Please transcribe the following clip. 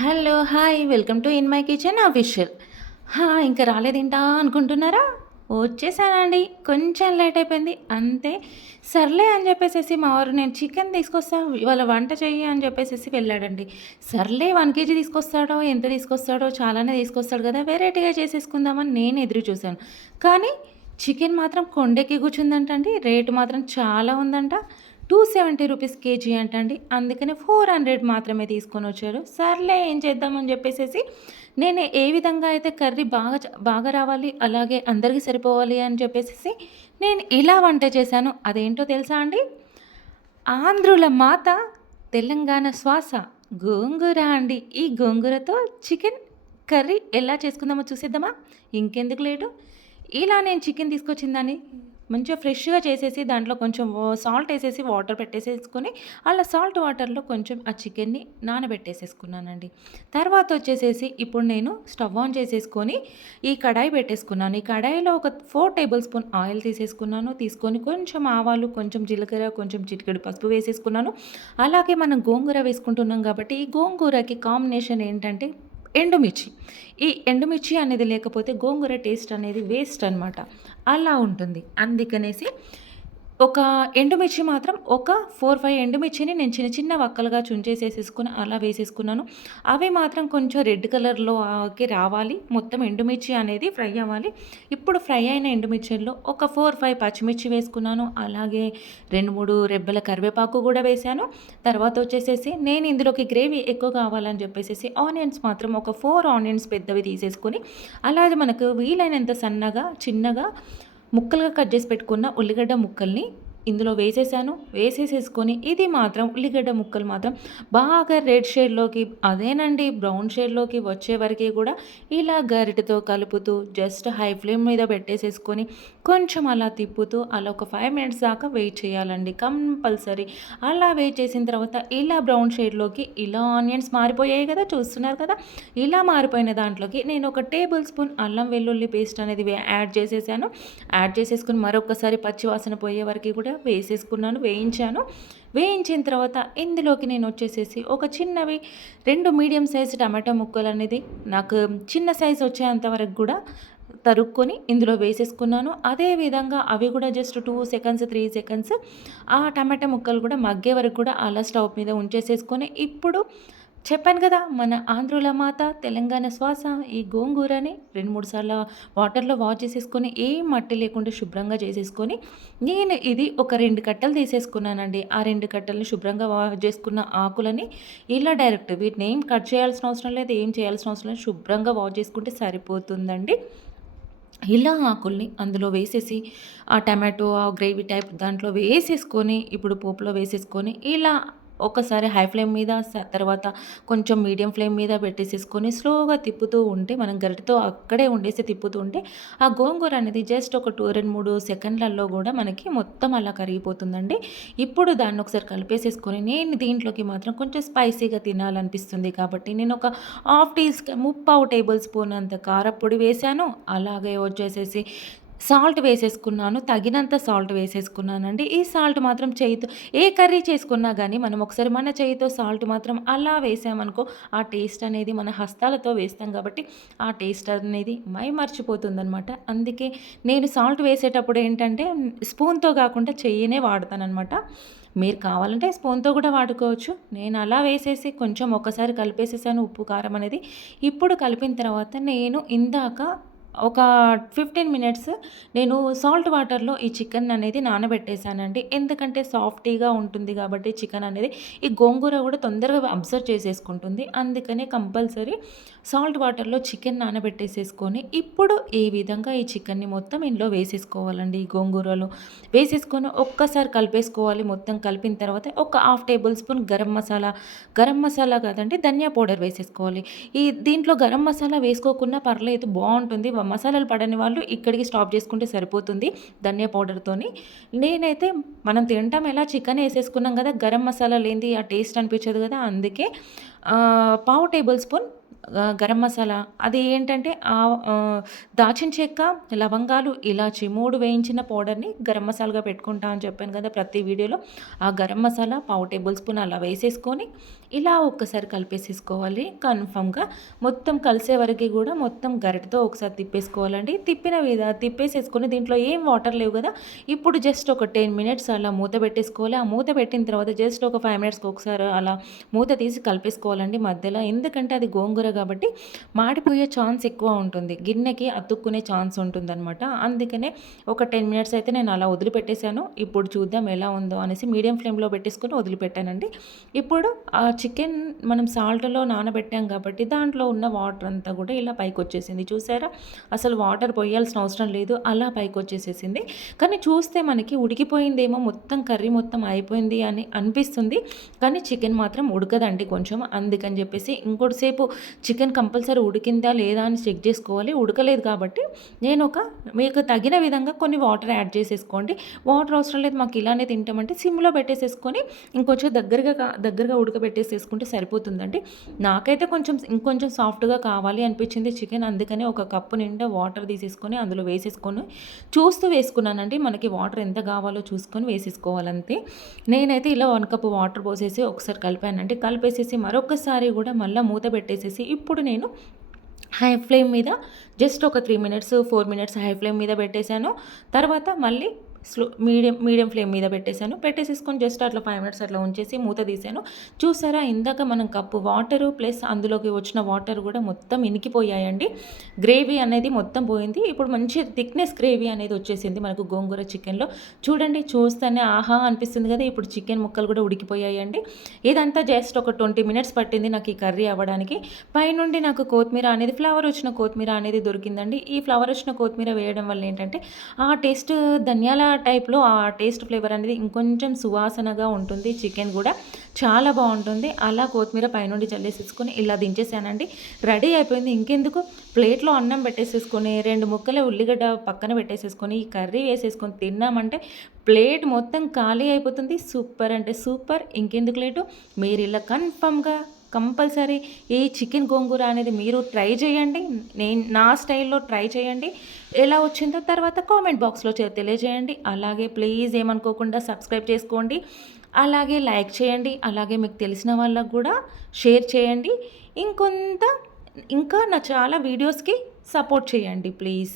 Hello hi. Welcome to in my kitchen official. ఇంకా రాలేదేంటా అనుకుంటున్నారా? వచ్చేసానండి. కొంచెం లేట్ అయిపోయింది. అంతే. సర్లే అని చెప్పేసి మా వారు నేను చికెన్ తీసుకొస్తా. ఇవాళ వంట చెయ్యి అని చెప్పేసి వెళ్ళాడండి. సర్లే వన్ కేజీ తీసుకొస్తాడో ఎంత తీసుకొస్తాడో చాలానే తీసుకొస్తాడు కదా. వెరైటీగా చేసేసుకుందామని నేను ఎదురు చూశాను. కానీ చికెన్ మాత్రం కొండెక్కి కూర్చుందంటండి. రేటు మాత్రం చాలా ఉందంట. టూ సెవెంటీ రూపీస్ కేజీ అంటండి. అందుకనే ఫోర్ హండ్రెడ్ మాత్రమే తీసుకొని వచ్చారు. సర్లే ఏం చేద్దామని చెప్పేసి నేను ఏ విధంగా అయితే కర్రీ బాగా చ- బాగా రావాలి అలాగే అందరికీ సరిపోవాలి అని చెప్పేసి నేను ఇలా వంట చేశాను. అదేంటో తెలుసా అండి? ఆంధ్రుల మాత తెలంగాణ శ్వాస గోంగూర అండి. ఈ గోంగూరతో చికెన్ కర్రీ ఎలా చేసుకుందామో చూసేద్దామా? ఇంకెందుకు లేటు? ఇలా నేను చికెన్ తీసుకొచ్చిందని మంచిగా ఫ్రెష్గా చేసేసి దాంట్లో కొంచెం సాల్ట్ వేసేసి వాటర్ పెట్టేసేసుకొని అలా సాల్ట్ వాటర్లో కొంచెం ఆ చికెన్ని నానబెట్టేసేసుకున్నానండి. తర్వాత వచ్చేసేసి ఇప్పుడు నేను స్టవ్ ఆన్ చేసేసుకొని ఈ కడాయి పెట్టేసుకున్నాను. ఈ కడాయిలో ఒక ఫోర్ టేబుల్ స్పూన్ ఆయిల్ తీసేసుకున్నాను. తీసుకొని కొంచెం ఆవాలు కొంచెం జీలకర్ర కొంచెం చిటికెడు పసుపు వేసేసుకున్నాను. అలాగే మనం గోంగూర వేసుకుంటున్నాం కాబట్టి ఈ గోంగూరకి కాంబినేషన్ ఏంటంటే ఎండుమిర్చి. ఈ ఎండుమిర్చి అనేది లేకపోతే గోంగూర టేస్ట్ అనేది వేస్ట్ అనమాట అలా ఉంటుంది. అందుకనేసి ఒక ఎండుమిర్చి మాత్రం ఒక ఫోర్ ఫైవ్ ఎండుమిర్చిని నేను చిన్న చిన్న వక్కలుగా చుంచేసేసేసుకుని అలా వేసేసుకున్నాను. అవి మాత్రం కొంచెం రెడ్ కలర్లోకి రావాలి. మొత్తం ఎండుమిర్చి అనేది ఫ్రై అవ్వాలి. ఇప్పుడు ఫ్రై అయిన ఎండుమిర్చిల్లో ఒక ఫోర్ ఫైవ్ పచ్చిమిర్చి వేసుకున్నాను. అలాగే రెండు మూడు రెబ్బల కరివేపాకు కూడా వేశాను తర్వాత వచ్చేసేసి నేను ఇందులోకి గ్రేవీ ఎక్కువ కావాలని చెప్పేసి ఆనియన్స్ మాత్రం ఒక ఫోర్ ఆనియన్స్ పెద్దవి తీసేసుకొని అలాగే మనకు వీలైనంత సన్నగా చిన్నగా ముక్కలుగా కట్ చేసి పెట్టుకున్న ఉల్లిగడ్డ ముక్కల్ని ఇందులో వేసేసాను. వేసేసేసుకొని ఇది మాత్రం ఉల్లిగడ్డ ముక్కలు మాత్రం బాగా రెడ్ షేడ్లోకి అదేనండి బ్రౌన్ షేడ్లోకి వచ్చే వరకు కూడా ఇలా గరిటెతో కలుపుతూ జస్ట్ హై ఫ్లేమ్ మీద పెట్టేసేసుకొని కొంచెం అలా తిప్పుతూ అలా ఒక ఫైవ్ మినిట్స్ దాకా వెయిట్ చేయాలండి. కంపల్సరీ. అలా వెయిట్ చేసిన తర్వాత ఇలా బ్రౌన్ షేడ్లోకి ఇలా ఆనియన్స్ మారిపోయాయి కదా చూస్తున్నారు కదా? ఇలా మారిపోయిన దాంట్లోకి నేను ఒక టేబుల్ స్పూన్ అల్లం వెల్లుల్లి పేస్ట్ అనేది యాడ్ చేసేసాను. యాడ్ చేసేసుకుని మరొకసారి పచ్చివాసన పోయే వరకు కూడా వేసేసుకున్నాను వేయించాను. వేయించిన తర్వాత ఇందులోకి నేను వచ్చేసేసి ఒక చిన్నవి రెండు మీడియం సైజ్ టమాటా ముక్కలు అనేది నాకు చిన్న సైజ్ వచ్చేంత వరకు కూడా తరుక్కొని ఇందులో వేసేసుకున్నాను. అదే విధంగా అవి కూడా just two seconds three seconds ఆ టమాటా ముక్కలు కూడా మగ్గే వరకు కూడా అలా స్టవ్ మీద ఉంచేసేసుకొని ఇప్పుడు చెప్పాను కదా మన ఆంధ్రుల మాత తెలంగాణ శ్వాస ఈ గోంగూరని రెండు మూడు సార్లు వాటర్లో వాష్ చేసేసుకొని ఏం మట్టి లేకుండా శుభ్రంగా చేసేసుకొని నేను ఇది ఒక రెండు కట్టలు తీసేసుకున్నానండి. ఆ రెండు కట్టలని శుభ్రంగా వాష్ చేసుకున్న ఆకులని ఇలా డైరెక్ట్ వీటిని ఏం కట్ చేయాల్సిన అవసరం లేదు ఏం చేయాల్సిన అవసరం లేదు శుభ్రంగా వాష్ చేసుకుంటే సరిపోతుందండి. ఇలా ఆకుల్ని అందులో వేసేసి ఆ టమాటో ఆ గ్రేవీ టైప్ దాంట్లో వేసేసుకొని ఇప్పుడు పోపులో వేసేసుకొని ఇలా ఒకసారి హై ఫ్లేమ్ మీద తర్వాత కొంచెం మీడియం ఫ్లేమ్ మీద పెట్టేసేసుకొని స్లోగా తిప్పుతూ ఉంటే మనం గరిటతో అక్కడే ఉండేసి తిప్పుతూ ఉంటే ఆ గోంగూర అనేది జస్ట్ ఒక టూ రెండు మూడు సెకండ్లలో కూడా మనకి మొత్తం అలా కరిగిపోతుందండి. ఇప్పుడు దాన్ని ఒకసారి కలిపేసేసుకొని నేను దీంట్లోకి మాత్రం కొంచెం స్పైసీగా తినాలనిపిస్తుంది కాబట్టి నేను ఒక హాఫ్ టీ స్పూన్ ముప్పావు టేబుల్ స్పూన్ అంత కారపొడి వేశాను. అలాగే వచ్చేసేసి సాల్ట్ వేసేసుకున్నాను తగినంత సాల్ట్ వేసేసుకున్నానండి. ఈ సాల్ట్ మాత్రం చేయితో ఏ కర్రీ చేసుకున్నా కానీ మనం ఒకసారి మన చేయితో సాల్ట్ మాత్రం అలా వేసామనుకో ఆ టేస్ట్ అనేది మన హస్తాలతో వేస్తాం కాబట్టి ఆ టేస్ట్ అనేది మై మర్చిపోతుందనమాట. అందుకే నేను సాల్ట్ వేసేటప్పుడు ఏంటంటే స్పూన్తో కాకుండా చెయ్యినే వాడతానమాట మీరు కావాలంటే స్పూన్తో కూడా వాడుకోవచ్చు. నేను అలా వేసేసి కొంచెం ఒకసారి కలిపేసేసాను ఉప్పు కారం అనేది. ఇప్పుడు కలిపిన తర్వాత నేను ఇందాక ఒక ఫిఫ్టీన్ మినిట్స్ నేను సాల్ట్ వాటర్లో ఈ చికెన్ అనేది నానబెట్టేశానండి. ఎందుకంటే సాఫ్టీగా ఉంటుంది కాబట్టి చికెన్ అనేది ఈ గోంగూర కూడా తొందరగా అబ్జర్వ్ చేసేసుకుంటుంది. అందుకనే కంపల్సరీ సాల్ట్ వాటర్లో చికెన్ నానబెట్టేసేసుకొని ఇప్పుడు ఈ విధంగా ఈ చికెన్ని మొత్తం ఇందులో వేసేసుకోవాలండి ఈ గోంగూరలో. వేసేసుకొని ఒక్కసారి కలిపేసుకోవాలి. మొత్తం కలిపిన తర్వాత ఒక half tablespoon garam masala. Garam masala కాదండి ధనియా పౌడర్ వేసేసుకోవాలి. ఈ దీంట్లో గరం మసాలా వేసుకోకుండా పర్లేదు బాగుంటుంది. మసాలాలు పడని వాళ్ళు ఇక్కడికి స్టాప్ చేసుకుంటే సరిపోతుంది ధనియా పౌడర్తోని. నేనైతే మనం తింటాం ఎలా చికెన్ వేసేసుకున్నాం కదా గరం మసాలా లేనిది ఆ టేస్ట్ అనిపించదు కదా అందుకే పావు టేబుల్ స్పూన్ గరం మసాలా అది ఏంటంటే ఆ దాల్చిన చెక్క, లవంగాలు, ఇలాచి మూడు వేయించిన పౌడర్‌ని గరం మసాలాగా పెట్టుకుంటా అని చెప్పాను కదా! ప్రతి వీడియోలో. ఆ గరం మసాలా పావు టేబుల్ స్పూన్ అలా వేసేసుకొని ఇలా ఒక్కసారి కలిపేసేసుకోవాలి కన్ఫర్మ్‌గా. మొత్తం కలిసే వరకి కూడా మొత్తం గరిటతో ఒకసారి తిప్పేసుకోవాలండి. తిప్పిన విధ తిప్పేసేసుకొని దీంట్లో ఏం వాటర్ లేవు కదా ఇప్పుడు జస్ట్ ఒక 10 మినిట్స్ అలా మూత పెట్టేసుకోవాలి. ఆ మూత పెట్టిన తర్వాత జస్ట్ ఒక ఫైవ్ మినిట్స్‌కి ఒకసారి అలా మూత తీసి కలిపేసుకోవాలండి మధ్యలో. ఎందుకంటే అది గోంగూర కాబట్టి మాడిపోయే ఛాన్స్ ఎక్కువ ఉంటుంది. గిన్నెకి అతుక్కునే ఛాన్స్ ఉంటుందనమాట. అందుకనే ఒక 10 మినిట్స్ అయితే నేను అలా వదిలిపెట్టేశాను ఇప్పుడు చూద్దాం ఎలా ఉందో అనేసి మీడియం ఫ్లేమ్‌లో పెట్టేసుకొని వదిలిపెట్టానండి. ఇప్పుడు ఆ చికెన్ మనం సాల్ట్‌లో నానబెట్టాం కాబట్టి దాంట్లో ఉన్న వాటర్ అంతా కూడా ఇలా పైకి వచ్చేసింది చూసారా? అసలు వాటర్ పొయ్యాల్సిన అవసరం లేదు. అలా పైకొచ్చేసేసింది. కానీ చూస్తే మనకి ఉడికిపోయిందేమో మొత్తం కర్రీ మొత్తం అయిపోయింది అని అనిపిస్తుంది. కానీ చికెన్ మాత్రం ఉడకదండి కొంచెం. అందుకని చెప్పేసి ఇంకోటి సేపు చికెన్ కంపల్సరీ ఉడికిందా లేదా అని చెక్ చేసుకోవాలి ఉడకలేదు కాబట్టి నేను ఒక మీకు తగిన విధంగా కొన్ని వాటర్ యాడ్ చేసేసుకోండి. వాటర్ అవసరం లేదు మాకు ఇలానే తింటామంటే సిమ్‌లో పెట్టేసేసుకొని ఇంకొంచెం దగ్గరగా దగ్గరగా ఉడకబెట్టేసేసుకుంటే సరిపోతుందండి. నాకైతే కొంచెం ఇంకొంచెం సాఫ్ట్‌గా కావాలి అనిపించింది చికెన్. అందుకని ఒక కప్పు నిండా వాటర్ తీసేసుకొని అందులో వేసేసుకొని చూస్తూ వేసుకున్నానండి. మనకి వాటర్ ఎంత కావాలో చూసుకొని వేసేసుకోవాలంతే. నేనైతే ఇలా వన్ కప్ వాటర్ పోసేసి ఒకసారి కలిపానండి. కలిపేసేసి మరొకసారి కూడా మళ్ళీ మూత పెట్టేసేసి ఇప్పుడు నేను హై ఫ్లేమ్ మీద జస్ట్ ఒక three minutes, four minutes high flame మీద పెట్టేశాను. తర్వాత మళ్ళీ స్లో మీడియం మీడియం ఫ్లేమ్ మీద పెట్టేశాను పెట్టేసేసుకొని జస్ట్ అట్లా ఫైవ్ మినిట్స్ అట్లా ఉంచేసి మూత తీసాను. చూసారా ఇందాక మనం కప్పు వాటరు ప్లస్ అందులోకి వచ్చిన వాటర్ కూడా మొత్తం ఇనికిపోయాయండి. గ్రేవీ అనేది మొత్తం పోయింది. ఇప్పుడు మంచి థిక్‌నెస్ గ్రేవీ అనేది వచ్చేసింది మనకు గోంగూర చికెన్‌లో. చూడండి చూస్తేనే ఆహా! అనిపిస్తుంది కదా ఇప్పుడు చికెన్ ముక్కలు కూడా ఉడికిపోయాయండి. ఇదంతా జస్ట్ ఒక 20 మినిట్స్ పట్టింది నాకు ఈ కర్రీ అవ్వడానికి. పైనుండి నాకు కొత్తిమీర అనేది ఫ్లవర్ వచ్చిన కొత్తిమీర అనేది దొరికిందండి. ఈ ఫ్లవర్ వచ్చిన కొత్తిమీర వేయడం వల్ల ఏంటంటే ఆ టేస్ట్ ధనియాల టైప్‌లో ఆ టేస్ట్ ఫ్లేవర్ అనేది ఇంకొంచెం సువాసనగా ఉంటుంది చికెన్ కూడా చాలా బాగుంటుంది అలా కొత్తిమీర పైనుండి చల్లేసేసుకొని ఇలా దించేసానండి. రెడీ అయిపోయింది. ఇంకెందుకు ప్లేట్‌లో అన్నం పెట్టేసేసుకొని రెండు ముక్కల ఉల్లిగడ్డ పక్కన పెట్టేసేసుకొని ఈ కర్రీ వేసేసుకొని తిన్నామంటే ప్లేట్ మొత్తం ఖాళీ అయిపోతుంది. సూపర్ అంటే సూపర్. ఇంకెందుకు లేటు మీరు ఇలా కన్ఫర్మ్‌గా కంపల్సరీ ఈ చికెన్ గోంగూర అనేది మీరు ట్రై చేయండి. నేను నా స్టైల్‌లో ట్రై చేయండి. ఎలా వచ్చిందో తర్వాత కామెంట్ బాక్స్‌లో తెలియజేయండి. అలాగే ప్లీజ్ ఏమనుకోకుండా సబ్స్క్రైబ్ చేసుకోండి. అలాగే లైక్ చేయండి. అలాగే మీకు తెలిసిన వాళ్ళకు కూడా షేర్ చేయండి. ఇంకొంత ఇంకా నా చాలా వీడియోస్‌కి సపోర్ట్ చేయండి ప్లీజ్.